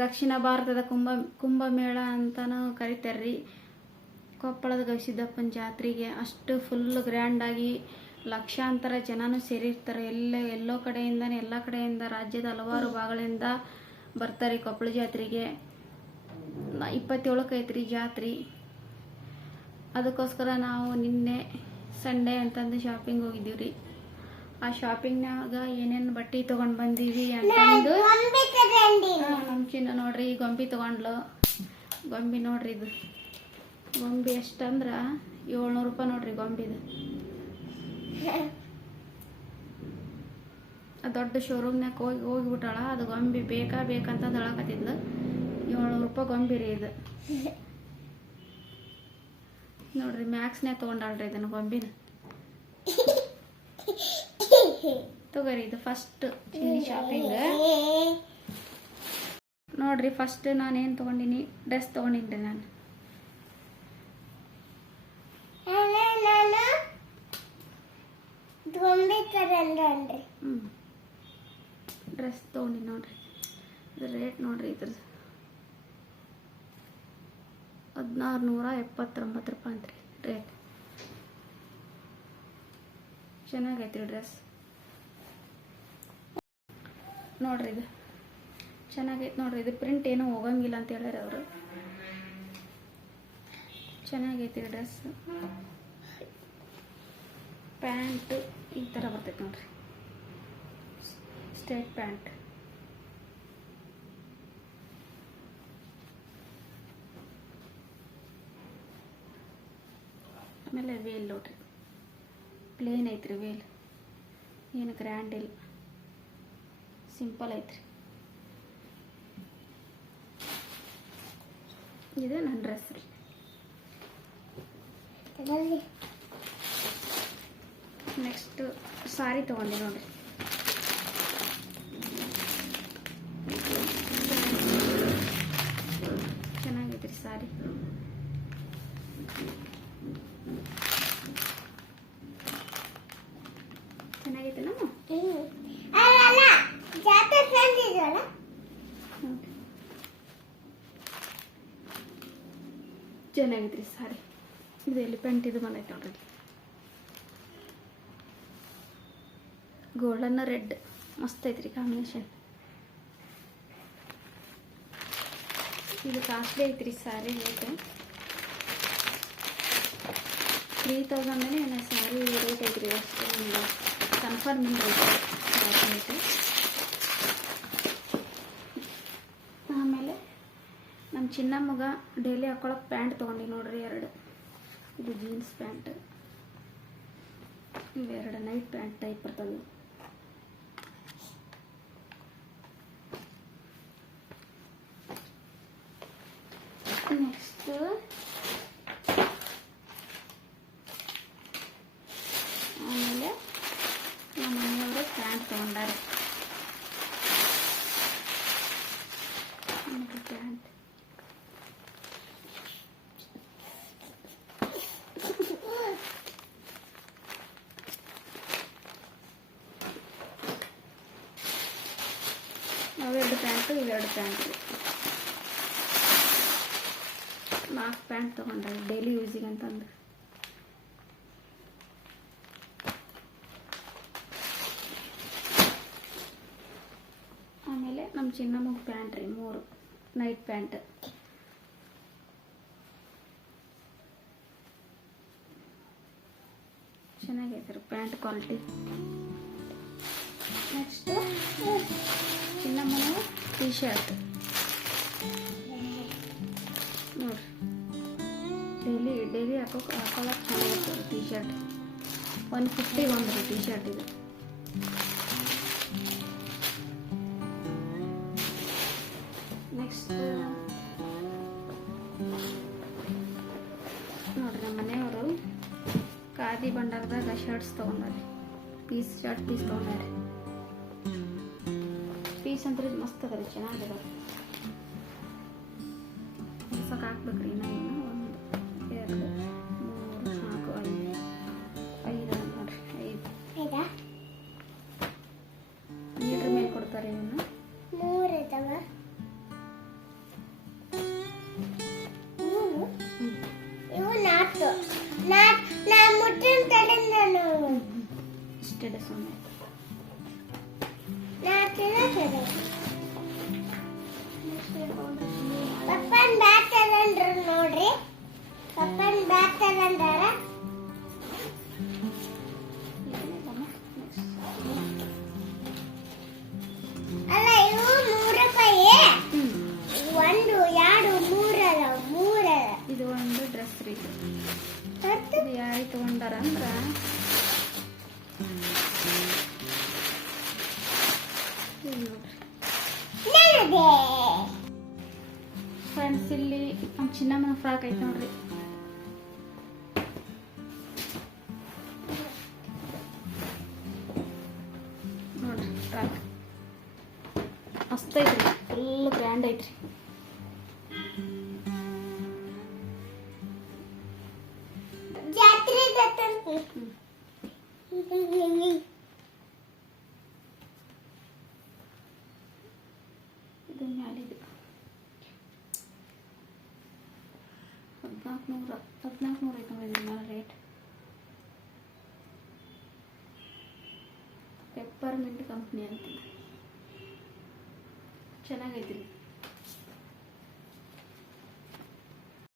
ದಕ್ಷಿಣ ಭಾರತದ ಕುಂಭಮೇಳ ಅಂತಲೂ ಕರಿತಾರ್ರಿ. ಕೊಪ್ಪಳದ ಗವಿಸಿದ್ದಪ್ಪನ ಜಾತ್ರೆಗೆ ಅಷ್ಟು ಫುಲ್ ಗ್ರ್ಯಾಂಡಾಗಿ ಲಕ್ಷಾಂತರ ಜನನೂ ಸೇರಿರ್ತಾರೆ. ಎಲ್ಲ ಕಡೆಯಿಂದ ರಾಜ್ಯದ ಹಲವಾರು ಭಾಗಗಳಿಂದ ಬರ್ತಾರೆ ಕೊಪ್ಪಳ ಜಾತ್ರೆಗೆ. 27ಕ್ಕೆ ಐತ್ರಿ ಜಾತ್ರೆ. ಅದಕ್ಕೋಸ್ಕರ ನಾವು ನಿನ್ನೆ ಸಂಡೇ ಅಂತಂದು ಶಾಪಿಂಗ್ ಹೋಗಿದ್ದೀವಿ ರೀ. ಆ ಶಾಪಿಂಗ್ನಾಗ ಏನೇನು ಬಟ್ಟೆ ತೊಗೊಂಡು ಬಂದೀವಿ ಅಂತಂದು ನಮ್ಮ ಚಿನ್ನ ನೋಡ್ರಿ ಗೊಂಬೆ ತೊಗೊಂಡ್ಲು. ಗೊಂಬೆ ನೋಡ್ರಿ, ಇದು ಗೊಂಬೆ ಎಷ್ಟಂದ್ರೆ 700 ರೂಪಾಯಿ ನೋಡ್ರಿ ಗೊಂಬಿದು. ದೊಡ್ಡ ಶೋರೂಮ್ನಾಗ ಹೋಗಿಬಿಟ್ಟಾಳ. ಅದು ಗೊಂಬೆ ಬೇಕಂತ ಹೇಳಕತ್ತಿದ್ಲು. 700 ರೂಪಾಯಿ ಗೊಂಬೆ ರೀ ಇದು. ನೋಡ್ರಿ ಮ್ಯಾಕ್ಸ್ನೇ ತೊಗೊಂಡಾಳ್ರಿ ಇದನ್ನು ಗೊಂಬಿನ. ತಗೋರಿ, ಇದು ಫಸ್ಟ್ ಶಾಪಿಂಗ್ ನೋಡ್ರಿ. ಫಸ್ಟ್ ನಾನೇನು ತೊಗೊಂಡಿನಿ, ಡ್ರೆಸ್ ತೊಗೊಂಡಿನಿ ನಾನು. ಡ್ರೆಸ್ ತೊಗೊಂಡಿನಿ ನೋಡ್ರಿ. ಇದು ರೇಟ್ ನೋಡ್ರಿ, ಇದ್ರದ್ದು 1679 ರೂಪಾಯಿ ಅಂತ್ರಿ ರೇಟ್. ಚೆನ್ನಾಗೈತ್ರಿ ಡ್ರೆಸ್ ನೋಡ್ರಿ. ಇದು ಚೆನ್ನಾಗೈತೆ ನೋಡ್ರಿ. ಇದು ಪ್ರಿಂಟ್ ಏನೂ ಹೋಗಂಗಿಲ್ಲ ಅಂತ ಹೇಳ್ಯಾರ ಅವರು. ಚೆನ್ನಾಗೈತಿ ಡ್ರೆಸ್. ಪ್ಯಾಂಟ್ ಈ ಥರ ಬರ್ತೈತೆ ನೋಡ್ರಿ, ಸ್ಟ್ರೈಟ್ ಪ್ಯಾಂಟ್. ಆಮೇಲೆ ವೇಲ್ ನೋಡ್ರಿ, ಪ್ಲೇನ್ ಐತ್ರಿ ವೇಲ್, ಏನು ಗ್ರ್ಯಾಂಡ್ ಇಲ್ಲ, ಸಿಂಪಲ್ ಐತ್ರಿ. ಇದು ನನ್ನ ಡ್ರೆಸ್ ರೀ. ನೆಕ್ಸ್ಟ್ ಸಾರಿ ತೊಗೊಂಡೆ ನೋಡ್ರಿ. ಚೆನ್ನಾಗೈತ್ರಿ ಸಾರಿ. ಚೆನ್ನಾಗೈತೆ ನಮ್ಮ ಚೆನ್ನಾಗೈತ್ರಿ ಸಾರಿ. ಇದು ಎಲಿಫೆಂಟ್ ಇದು ಬಂದೈತೆ ನೋಡ್ರಿ. ಗೋಲ್ಡನ್ ರೆಡ್ ಮಸ್ತ್ ಐತ್ರಿ ಕಾಂಬಿನೇಷನ್. ಇದು ಕಾಸ್ಟ್ಲಿ ಐತ್ರಿ ಸಾರಿ. ರೇಟ್ 3000 ಏನೋ ಸಾರಿ ರೇಟ್ ಐತ್ರಿ. ಅಷ್ಟೇ ಕನ್ಫರ್ಮ್ ಇಲ್ಲ ರೇಟ್. ಆಮೇಲೆ ನಮ್ಮ ಚಿನ್ನಮ್ಮಗ ಡೈಲಿ ಹಾಕೊಳಕ್ಕೆ ಪ್ಯಾಂಟ್ ತೊಗೊಂಡು ನೋಡ್ರಿ 2. ಇದು ಜೀನ್ಸ್ ಪ್ಯಾಂಟ್, ಇವೆರಡು ನೈಟ್ ಪ್ಯಾಂಟ್ ಟೈಪ್ ಬರ್ತದೆ. ನೆಕ್ಸ್ಟ್ ಆಮೇಲೆ ನಮ್ಮ ಮನೆಯವರು ಪ್ಯಾಂಟ್ ತೊಗೊಂಡಾರೆ. ಪ್ಯಾಂಟ್ ಅವೆರಡು ಪ್ಯಾಂಟು, ಇವೆರಡು ಪ್ಯಾಂಟ್, 4 ಪ್ಯಾಂಟ್ ತೊಗೊಂಡ್ರೆ ಡೈಲಿ ಯೂಸಿಗೆ ಅಂತಂದು. ಆಮೇಲೆ ನಮ್ಮ ಚಿನ್ನಮ್ಮಗ ಪ್ಯಾಂಟ್ ರೀ 3 ನೈಟ್ ಪ್ಯಾಂಟ್. ಚೆನ್ನಾಗೈತೆ ರೀ ಪ್ಯಾಂಟ್ ಕ್ವಾಲಿಟಿ. ನೆಕ್ಸ್ಟು ಚಿನ್ನಮ್ಮನ ಟೀ ಶರ್ಟ್ ನೋಡ್ರಿ. ಡೈಲಿ ಹಾಕೊಳ್ಳೋಕೆ ಚೆನ್ನಾಗಿರ್ತದೆ ಟೀ ಶರ್ಟ್. 150 ಬಂದ್ರಿ ಟೀ ಶರ್ಟ್ ಇದು. ನೆಕ್ಸ್ಟ್ ನೋಡ್ರಿ, ನಮ್ಮ ಮನೆಯವರು ಖಾದಿ ಬಂಡಾರದಾಗ ಶರ್ಟ್ಸ್ ತೊಗೊಂಡಾರೆ. ಶರ್ಟ್ ಪೀಸ್ ತೊಗೊಂಡಾರೆ. ಪೀಸ್ ಅಂದ್ರೆ ಮಸ್ತ್ ಅದ ರೀ, ಚೆನ್ನಾಗಿದೆ. ಹೊಸಕ್ಕೆ ಹಾಕ್ಬೇಕ್ರಿ. ಇನ್ನೂ 1 2 3 4 5 ನೋಡ್ರಿ. 5 ಮೀಟ್ರ್ ಮೇಲೆ ಕೊಡ್ತಾರೆ. ಇವನ್ನ 3 ಇದಾವ. ಇಷ್ಟೇ ಸುಮ್ಮನೆ. ಪಪ್ಪನ್ ಬ್ಯಾಗ್ ತಗೊಂಡ್ರು ನೋಡ್ರಿ. ಪಪ್ಪನ್ ಬ್ಯಾಗ್ ತಗೊಂಡಾರ. ಅಲ್ಲ ಇವು 3 ರೂಪಾಯಿ. 1 2 3 ಅಲ್ಲ 3 ಅಲ್ಲ. ಇದು ಒಂದು ಡ್ರೆಸ್ ರೀ. ಇದು ಯಾರು ತಗೊಂಡಾರ ಅಂದ್ರ ಫ್ರೆಂಡ್ಸ್, ಇಲ್ಲಿ ನಮ್ಮ ಚಿನ್ನಮ್ಮನ ಫ್ರಾಕ್ ಐತೆ ನೋಡ್ರಿ. ನೋಡ್ರಿ ಫ್ರಾಕ್ ಮಸ್ತ್ ಐತ್ರಿ, ಫುಲ್ ಗ್ರ್ಯಾಂಡ್ ಐತ್ರಿ. ಜಾತ್ರೆ ಇದು ಮ್ಯಾಲಿದು 1400 ಐತೆ ನೋಡಿ ಇದ್ರ ಮೇಲೆ ರೇಟ್. ಪೆಪ್ಪರ್ ಮಿಂಟ್ ಕಂಪ್ನಿ ಅಂತ ಚೆನ್ನಾಗೈತಿ ರೀ.